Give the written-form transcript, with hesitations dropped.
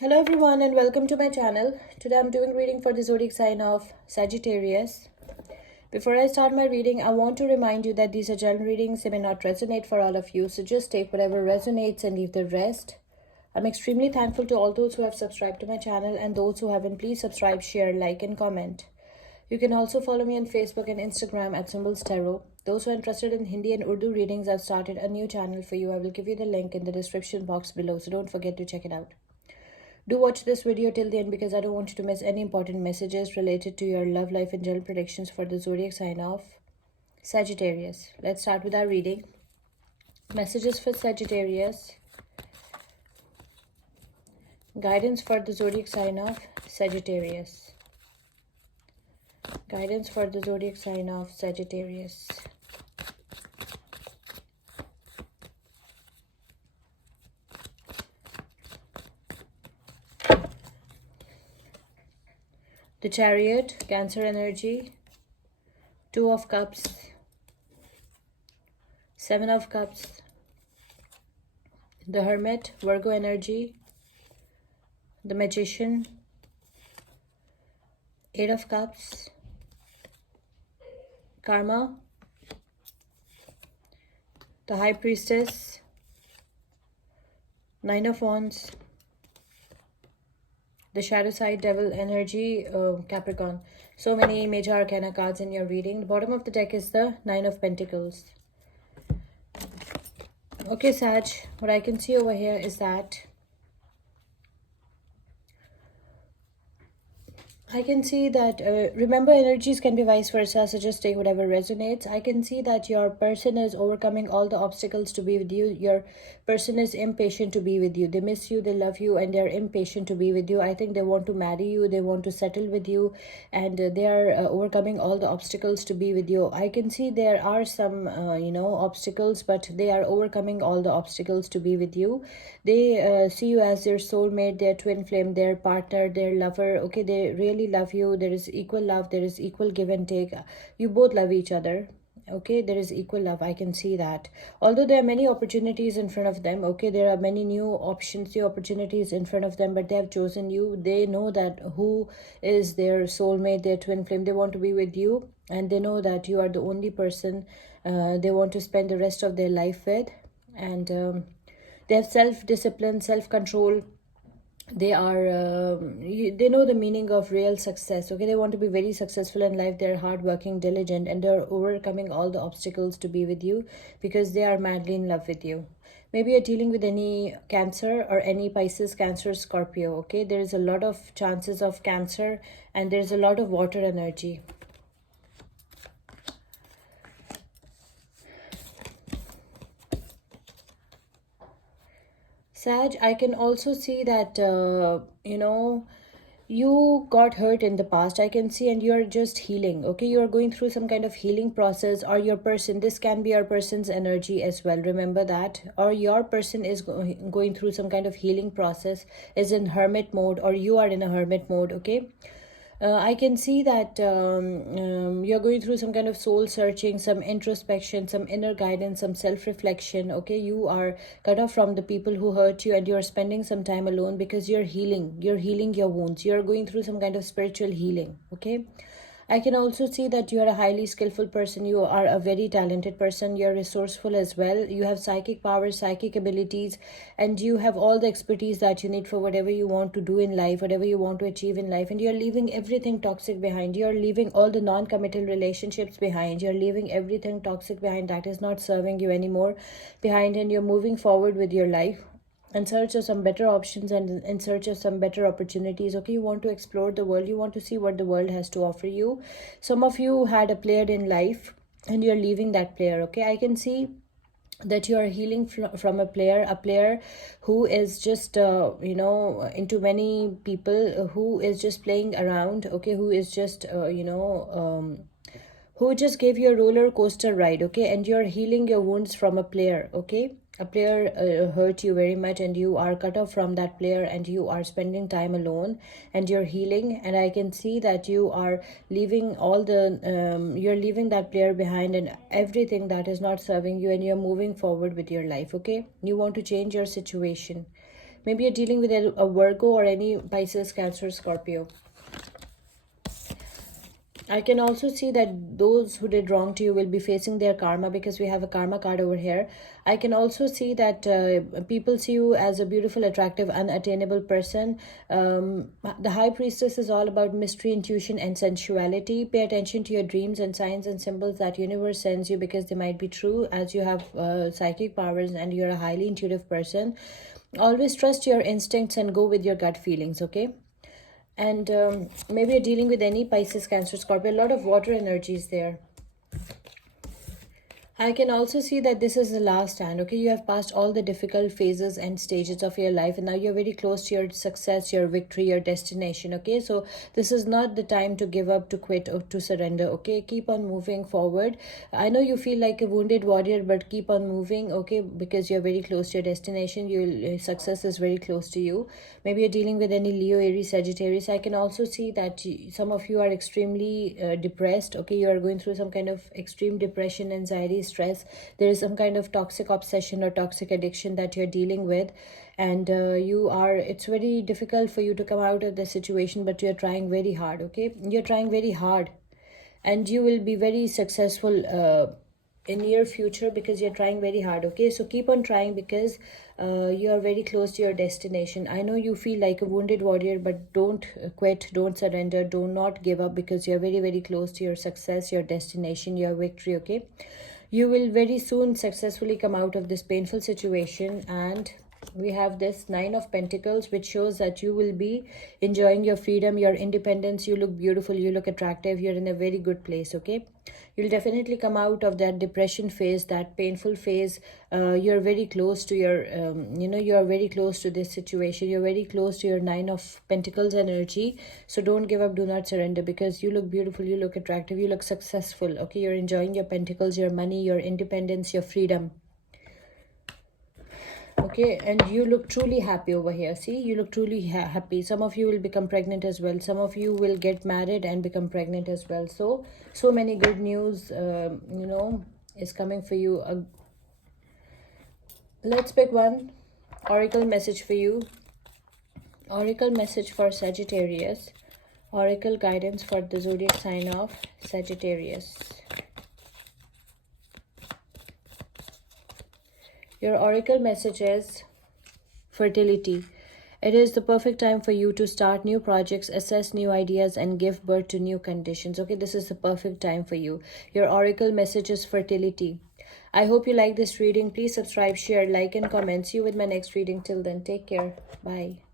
Hello everyone and welcome to my channel. Today I'm doing reading for the zodiac sign of Sagittarius. Before I start my reading, I want to remind you that these are general readings. They may not resonate for all of you, so just take whatever resonates and leave the rest. I'm extremely thankful to all those who have subscribed to my channel, and those who haven't, please subscribe, share, like and comment. You can also follow me on Facebook and Instagram at Symbols Tarot. Those who are interested in Hindi and Urdu readings, I've started a new channel for you. I will give you the link in the description box below, so don't forget to check it out. Do watch this video till the end because I don't want you to miss any important messages related to your love life and general predictions for the zodiac sign of Sagittarius. Let's start with our reading. Messages for Sagittarius. Guidance for the zodiac sign of Sagittarius. Guidance for the zodiac sign of Sagittarius. The Chariot, Cancer energy. Two of Cups. Seven of Cups. The Hermit, Virgo energy. The Magician. Eight of Cups. Karma. The High Priestess. Nine of Wands. The Shadow Side, Devil energy, Capricorn. So many major arcana cards in your reading. The bottom of the deck is the Nine of Pentacles. Okay, Sag, what I can see over here is that I can see that, remember, energies can be vice versa, so just take whatever resonates. I can see that your person is overcoming all the obstacles to be with you. Your person is impatient to be with you. They miss you, they love you, and they're impatient to be with you. I think they want to marry you, they want to settle with you, and they are overcoming all the obstacles to be with you. I can see there are some, obstacles, but they are overcoming all the obstacles to be with you. They see you as their soulmate, their twin flame, their partner, their lover. Okay, they really love you. There is equal love, there is equal give and take. You both love each other. Okay, there is equal love. I can see that. Although there are many opportunities in front of them, okay, there are many new options, new opportunities in front of them, but they have chosen you. They know that who is their soulmate, their twin flame. They want to be with you, and they know that you are the only person they want to spend the rest of their life with. And they have self-discipline, self-control. They are they know the meaning of real success. Okay, they want to be very successful in life. They're hardworking, diligent, and they're overcoming all the obstacles to be with you because they are madly in love with you. Maybe you're dealing with any Cancer or any Pisces, Cancer, Scorpio. Okay, there is a lot of chances of Cancer, and there's a lot of water energy. Sag, I can also see that, you got hurt in the past. I can see, and you're just healing. Okay, you're going through some kind of healing process, or your person, this can be your person's energy as well. Remember that. Or your person is going through some kind of healing process, is in hermit mode, or you are in a hermit mode. Okay, I can see that you're going through some kind of soul searching, some introspection, some inner guidance, some self-reflection. Okay, you are cut off from the people who hurt you, and you're spending some time alone because you're healing. You're healing your wounds. You're going through some kind of spiritual healing. Okay, I can also see that you are a highly skillful person. You are a very talented person. You're resourceful as well. You have psychic powers, psychic abilities, and you have all the expertise that you need for whatever you want to do in life, whatever you want to achieve in life. And you're leaving everything toxic behind. You're leaving all the non-committal relationships behind. You're leaving everything toxic behind that is not serving you anymore behind, and you're moving forward with your life in search of some better options and in search of some better opportunities. Okay, you want to explore the world, you want to see what the world has to offer you. Some of you had a player in life and you're leaving that player. Okay, I can see that you are healing from a player who is just into many people, who is just playing around. Okay, who is just who just gave you a roller coaster ride. Okay, and you're healing your wounds from a player. Okay, a player hurt you very much, and you are cut off from that player, and you are spending time alone, and you're healing. And I can see that you are leaving all the you're leaving that player behind and everything that is not serving you, and you're moving forward with your life. Okay, you want to change your situation. Maybe you're dealing with a Virgo or any Pisces, Cancer, Scorpio. I can also see that those who did wrong to you will be facing their karma, because we have a karma card over here. I can also see that people see you as a beautiful, attractive, unattainable person. The High Priestess is all about mystery, intuition, and sensuality. Pay attention to your dreams and signs and symbols that universe sends you, because they might be true, as you have psychic powers and you're a highly intuitive person. Always trust your instincts and go with your gut feelings, okay? And maybe you're dealing with any Pisces, Cancer, Scorpio. A lot of water energies there. I can also see that this is the last stand, okay? You have passed all the difficult phases and stages of your life, and now you're very close to your success, your victory, your destination, okay? So this is not the time to give up, to quit, or to surrender, okay? Keep on moving forward. I know you feel like a wounded warrior, but keep on moving, okay? Because you're very close to your destination. Success is very close to you. Maybe you're dealing with any Leo, Aries, Sagittarius. I can also see that some of you are extremely depressed, okay? You are going through some kind of extreme depression, anxiety, stress. There is some kind of toxic obsession or toxic addiction that you're dealing with, and it's very difficult for you to come out of the situation, but you're trying very hard, okay? You're trying very hard, and you will be very successful in near future, because you're trying very hard, okay? So keep on trying, because you are very close to your destination. I know you feel like a wounded warrior, but don't quit, don't surrender, do not give up, because you're very, very close to your success, your destination, your victory, okay? You will very soon successfully come out of this painful situation. And we have this Nine of Pentacles, which shows that you will be enjoying your freedom, your independence. You look beautiful, you look attractive, you're in a very good place, okay? You'll definitely come out of that depression phase, that painful phase. You're very close to your you're very close to this situation. You're very close to your Nine of Pentacles energy. So don't give up, do not surrender, because you look beautiful, you look attractive, you look successful, okay? You're enjoying your pentacles, your money, your independence, your freedom, okay? And you look truly happy over here. See, you look truly happy. Some of you will become pregnant as well. Some of you will get married and become pregnant as well. So many good news is coming for you. Let's pick one oracle message for you. Oracle message for Sagittarius. Oracle guidance for the zodiac sign of Sagittarius. Your oracle message is fertility. It is the perfect time for you to start new projects, assess new ideas, and give birth to new conditions. Okay, this is the perfect time for you. Your oracle message is fertility. I hope you like this reading. Please subscribe, share, like, and comment. See you with my next reading. Till then, take care. Bye.